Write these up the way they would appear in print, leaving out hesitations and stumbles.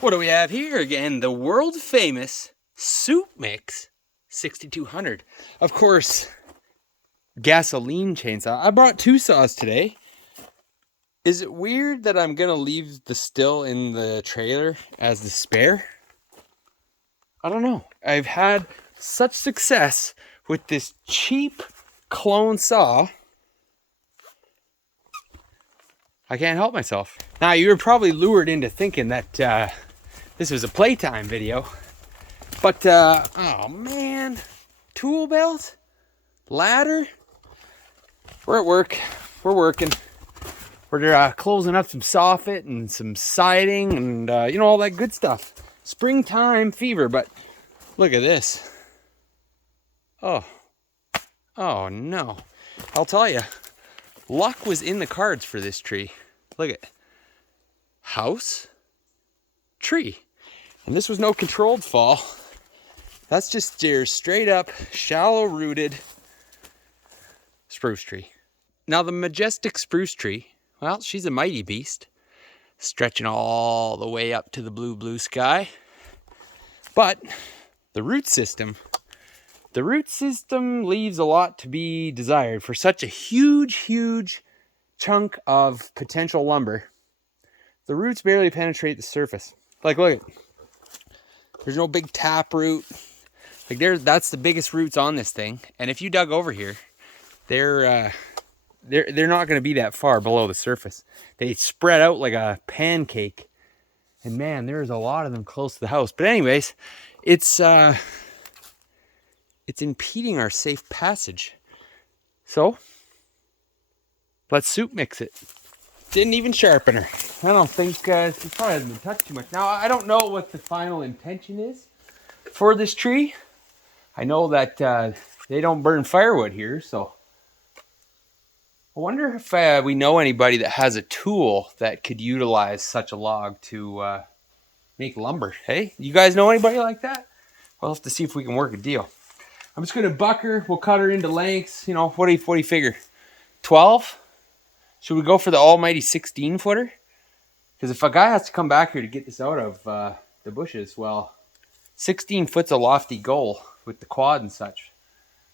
What do we have here again? The world famous Soup Mix 6200. Of course, gasoline chainsaw. I brought two saws today. Is it weird that I'm gonna leave the still in the trailer as the spare? I don't know. I've had such success with this cheap clone saw. I can't help myself. Now, you were probably lured into thinking that this was a playtime video. But, oh man. Tool belt? Ladder? We're at work. We're working. We're closing up some soffit and some siding and, you know, all that good stuff. Springtime fever, but look at this. Oh. Oh, no. I'll tell you, luck was in the cards for this tree. Look at house, tree. And this was no controlled fall. That's just your straight up, shallow rooted spruce tree. Now the majestic spruce tree, well, she's a mighty beast, stretching all the way up to the blue sky. But the root system leaves a lot to be desired for such a huge chunk of potential lumber. The roots barely penetrate the surface. Like, look, there's no big tap root. Like, that's the biggest roots on this thing. And if you dug over here, they're not going to be that far below the surface. They spread out like a pancake. And man, there's a lot of them close to the house. But anyways, it's impeding our safe passage. So let's soup mix it. Didn't even sharpen her. I don't think it probably hasn't been touched too much. Now, I don't know what the final intention is for this tree. I know that they don't burn firewood here, so I wonder if we know anybody that has a tool that could utilize such a log to make lumber. Hey, you guys know anybody like that? We'll have to see if we can work a deal. I'm just gonna buck her. We'll cut her into lengths. You know, what do you figure? 12? Should we go for the almighty 16 footer? Because if a guy has to come back here to get this out of the bushes, well, 16 foot's a lofty goal with the quad and such.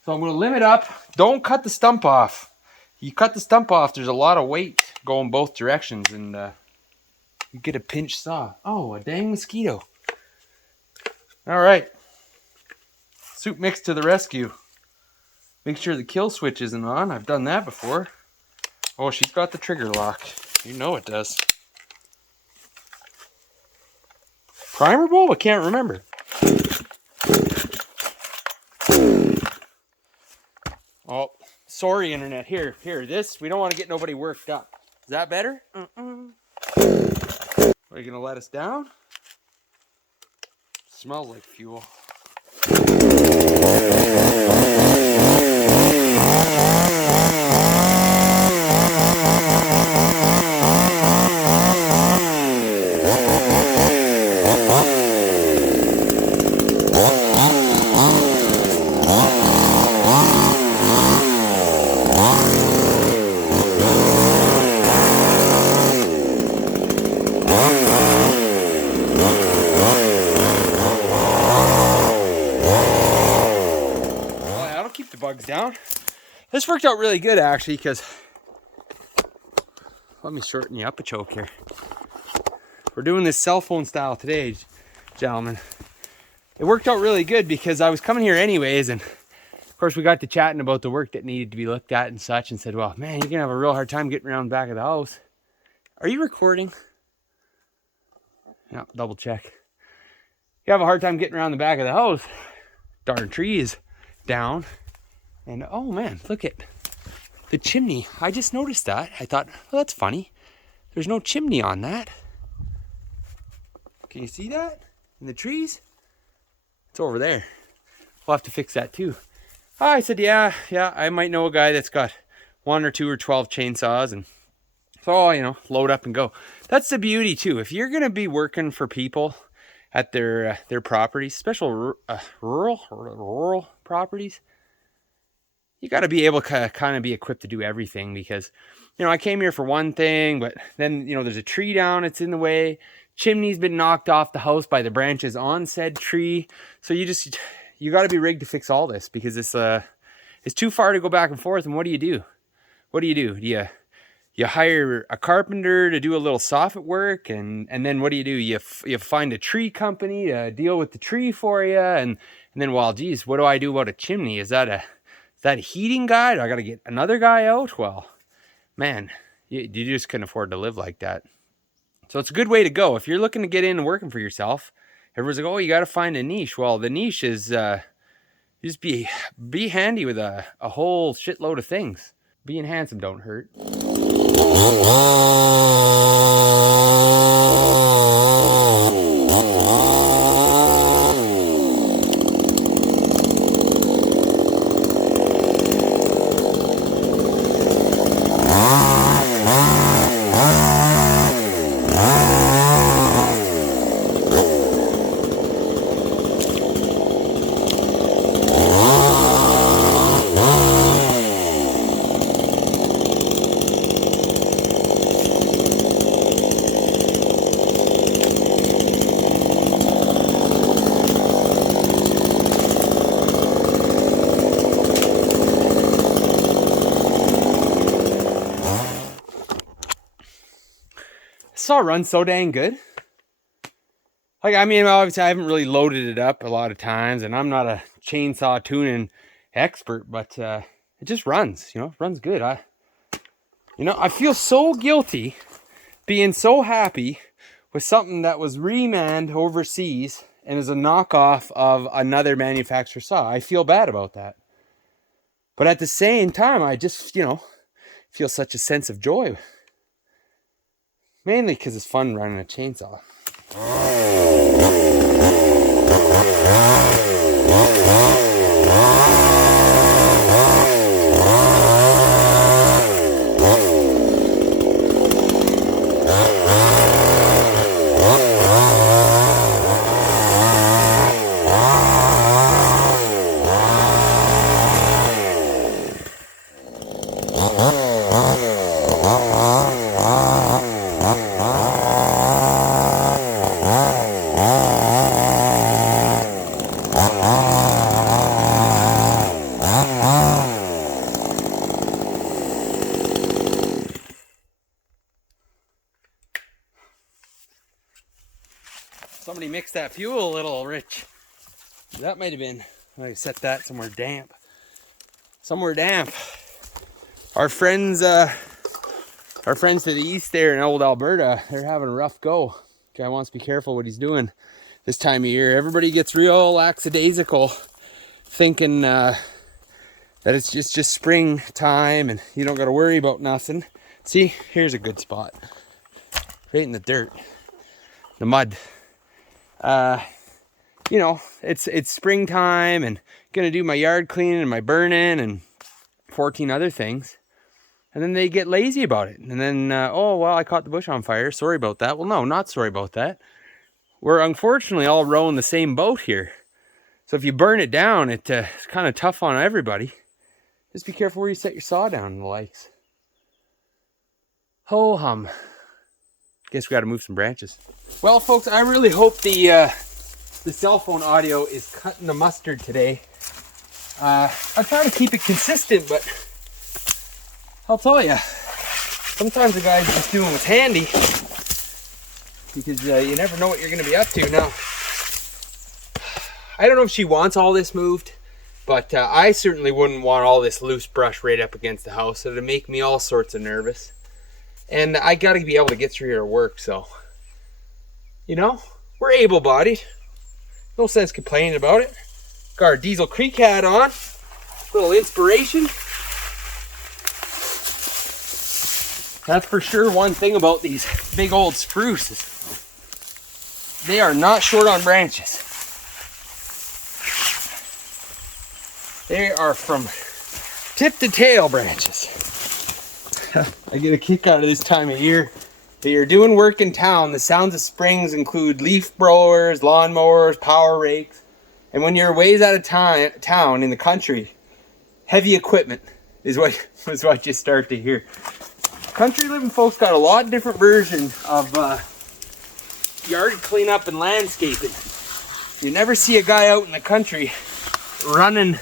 So I'm gonna limit up. Don't cut the stump off. You cut the stump off, there's a lot of weight going both directions, and you get a pinch saw. Oh, a dang mosquito. All right. Soup mix to the rescue. Make sure the kill switch isn't on. I've done that before. Oh, she's got the trigger lock. You know it does. Primer bulb? I can't remember. Oh, sorry, internet. Here. This, we don't want to get nobody worked up. Is that better? Are you going to let us down? Smells like fuel. Down. This worked out really good actually, because let me shorten you up a choke here. We're doing this cell phone style today, gentlemen. It worked out really good because I was coming here anyways, and of course we got to chatting about the work that needed to be looked at and such, and said, well, man, you're gonna have a real hard time getting around the back of the house. Are you recording? Yeah, double check. You have a hard time getting around the back of the house. Darn tree is down. And oh man, look at the chimney. I just noticed that. I thought, well, that's funny. There's no chimney on that. Can you see that in the trees? It's over there. We'll have to fix that too. I said, yeah, I might know a guy that's got 1 or 2 or 12 chainsaws, and so, you know, load up and go. That's the beauty too. If you're gonna be working for people at their properties, special rural properties, you got to be able to kind of be equipped to do everything, because, you know, I came here for one thing, but then, you know, there's a tree down, it's in the way. chimney's been knocked off the house by the branches on said tree. So you got to be rigged to fix all this, because it's too far to go back and forth. And what do you do? Do you hire a carpenter to do a little soffit work, and then what do? You find a tree company to deal with the tree for you, and then, well, geez, what do I do about a chimney? Is that a heating guy? Do I got to get another guy out? Well, man, you just couldn't afford to live like that. So it's a good way to go if you're looking to get in and working for yourself. Everyone's like, oh, you got to find a niche. Well, the niche is just be handy with a whole shitload of things. Being handsome don't hurt. Saw runs so dang good. Like, I mean, obviously I haven't really loaded it up a lot of times, and I'm not a chainsaw tuning expert, but it just runs, runs good. I feel so guilty being so happy with something that was remanned overseas and is a knockoff of another manufacturer's saw. I feel bad about that. But at the same time, I just, feel such a sense of joy. Mainly because it's fun running a chainsaw. Somebody mixed that fuel a little, Rich. That might have been, I set that somewhere damp. Our friends to the east there in old Alberta, they're having a rough go. Guy wants to be careful what he's doing this time of year. Everybody gets real lackadaisical, thinking that it's just springtime and you don't got to worry about nothing. See, here's a good spot. Right in the dirt, the mud. It's springtime and gonna do my yard cleaning and my burning and 14 other things. And then they get lazy about it. And then, I caught the bush on fire. Sorry about that. Well, no, not sorry about that. We're unfortunately all rowing the same boat here. So if you burn it down, it's kind of tough on everybody. Just be careful where you set your saw down and the likes. Ho hum. Guess we got to move some branches. Well, folks, I really hope the cell phone audio is cutting the mustard today. I'm trying to keep it consistent, but I'll tell you, sometimes the guy's just doing what's handy, because you never know what you're going to be up to. Now, I don't know if she wants all this moved, but I certainly wouldn't want all this loose brush right up against the house. It'd make me all sorts of nervous. And I got to be able to get through here to work, so, we're able-bodied. No sense complaining about it. Got our Diesel Creek hat on. Little inspiration. That's for sure one thing about these big old spruces. They are not short on branches. They are from tip to tail branches. I get a kick out of this time of year. If you're doing work in town, the sounds of springs include leaf blowers, lawnmowers, power rakes. And when you're ways out of town in the country, heavy equipment is what you start to hear. Country living folks got a lot of different versions of yard cleanup and landscaping. You never see a guy out in the country running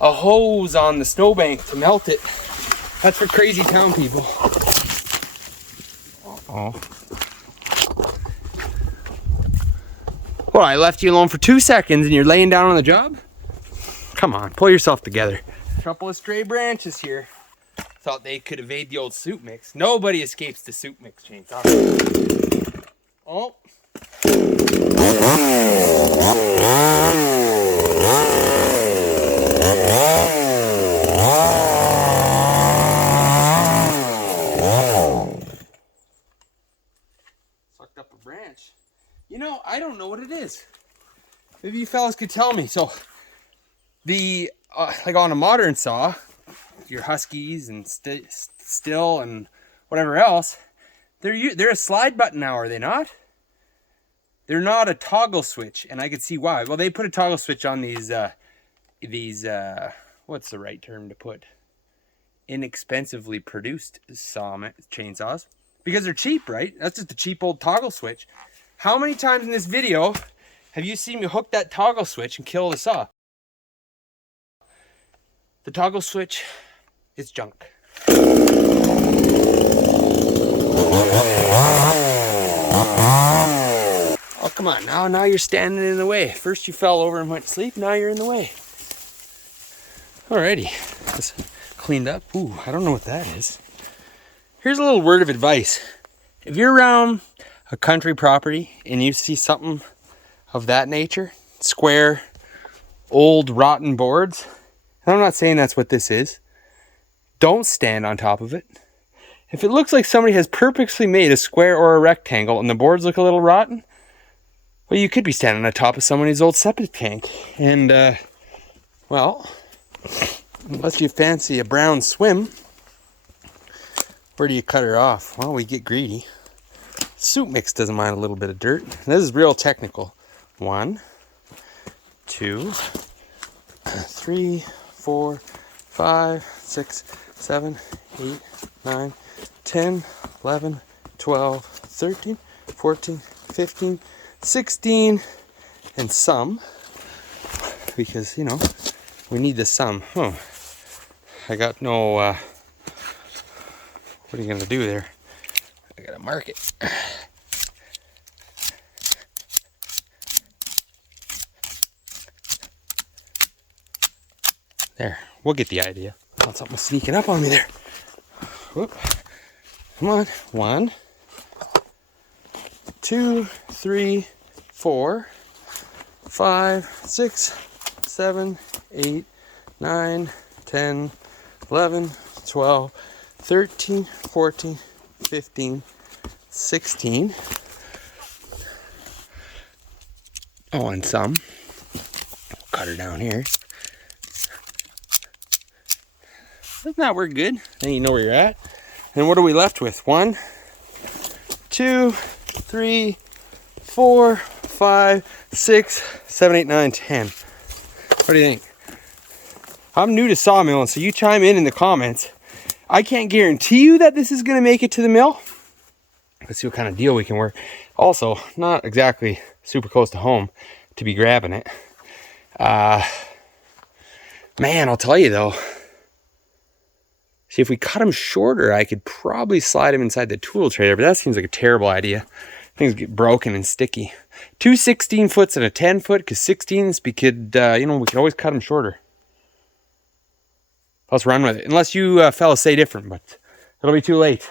a hose on the snowbank to melt it. That's for crazy town people. Uh-oh. Well, I left you alone for 2 seconds and you're laying down on the job? Come on, pull yourself together. A couple of stray branches here. Thought they could evade the old soup mix. Nobody escapes the soup mix chainsaw. Oh. Sucked up a branch. You know, I don't know what it is. Maybe you fellas could tell me. So, the like on a modern saw, your Huskies and Still and whatever else, they're a slide button now, are they not? They're not a toggle switch, and I could see why. Well, they put a toggle switch on these what's the right term to put? Inexpensively produced chainsaws, because they're cheap, right? That's just a cheap old toggle switch. How many times in this video have you seen me hook that toggle switch and kill the saw? The toggle switch is junk. Oh, come on. Now you're standing in the way. First you fell over and went to sleep. Now you're in the way. Alrighty. That's cleaned up. Ooh, I don't know what that is. Here's a little word of advice. If you're around a country property and you see something of that nature, square, old, rotten boards, and I'm not saying that's what this is, don't stand on top of it. If it looks like somebody has purposely made a square or a rectangle and the boards look a little rotten, well, you could be standing on top of somebody's old septic tank. And, well, unless you fancy a brown swim, where do you cut her off? Well, we get greedy. Soup mix doesn't mind a little bit of dirt. This is real technical. 1, 2, 3, 4, 5, 6, 7, 8, 9, 10, 11, 12, 13, 14, 15, 16, and some, because, you know, we need the sum. Oh, I got no, what are you going to do there? I got to mark it. There, we'll get the idea. Thought something was sneaking up on me there. Whoop. Come on. 1, 2, 3, 4, 5, 6, 7, 8, 9, 10, 11, 12, 13, 14, 15, 16. Oh, and some. Cut her down here. Doesn't that work good? Then you know where you're at. And what are we left with? 1, 2, 3, 4, 5, 6, 7, 8, 9, 10. What do you think? I'm new to sawmilling, so you chime in the comments. I can't guarantee you that this is going to make it to the mill. Let's see what kind of deal we can work. Also, not exactly super close to home to be grabbing it. Man, I'll tell you though. See, if we cut them shorter, I could probably slide them inside the tool trailer, but that seems like a terrible idea. Things get broken and sticky. 2 16-foots and a 10-foot, because 16s, we could always cut them shorter. Let's run with it. Unless you fellas say different, but it'll be too late.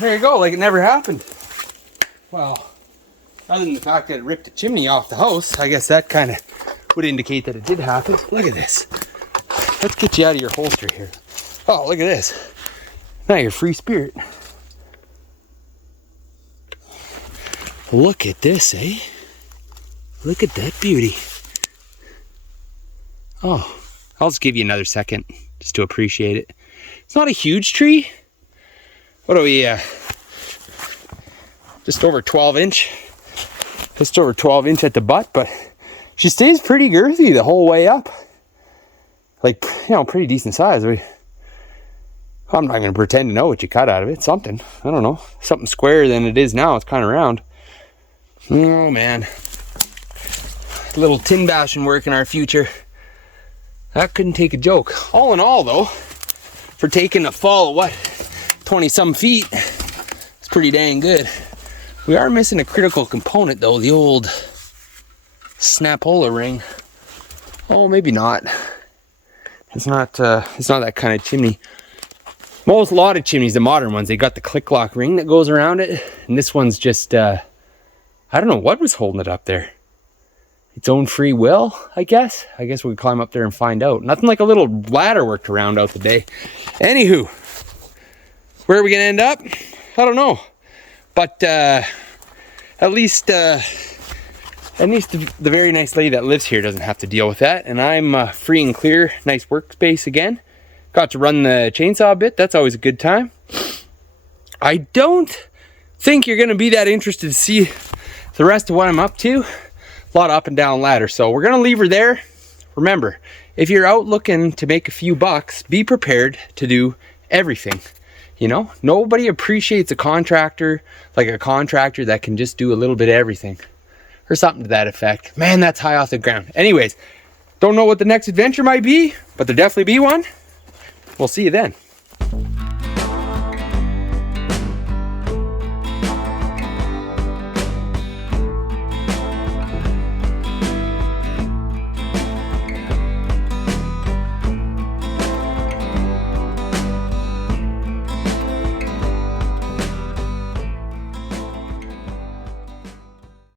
there you go, like it never happened. Well, other than the fact that it ripped the chimney off the house, I guess that kind of would indicate that it did happen. Look at this. Let's get you out of your holster here. Oh, look at this. Now you're free spirit. Look at this, eh? Look at that beauty. Oh, I'll just give you another second just to appreciate it. It's not a huge tree. What are we, just over 12 inch? Just over 12 inch at the butt, but she stays pretty girthy the whole way up. Like, you know, pretty decent size. I'm not going to pretend to know what you cut out of it. Something, I don't know, something squarer than it is now. It's kind of round. Oh man, a little tin bashing work in our future. That couldn't take a joke. All in all though, for taking a fall of what, 20 some feet, it's pretty dang good. We are missing a critical component though, the old Snapola ring. Oh, maybe not. It's not that kind of chimney. A lot of chimneys, the modern ones, they got the click lock ring that goes around it. And this one's just, I don't know what was holding it up there. Its own free will, I guess. I guess we could climb up there and find out. Nothing like a little ladder work to round out the day. Anywho, where are we gonna end up? I don't know. But at least the very nice lady that lives here doesn't have to deal with that. And I'm free and clear, nice workspace again. Got to run the chainsaw a bit. That's always a good time. I don't think you're gonna be that interested to see the rest of what I'm up to. A lot of up and down ladder. So we're gonna leave her there. Remember, if you're out looking to make a few bucks, be prepared to do everything. You know, nobody appreciates a contractor like a contractor that can just do a little bit of everything. Or something to that effect. Man, that's high off the ground. Anyways, don't know what the next adventure might be, but there'll definitely be one. We'll see you then.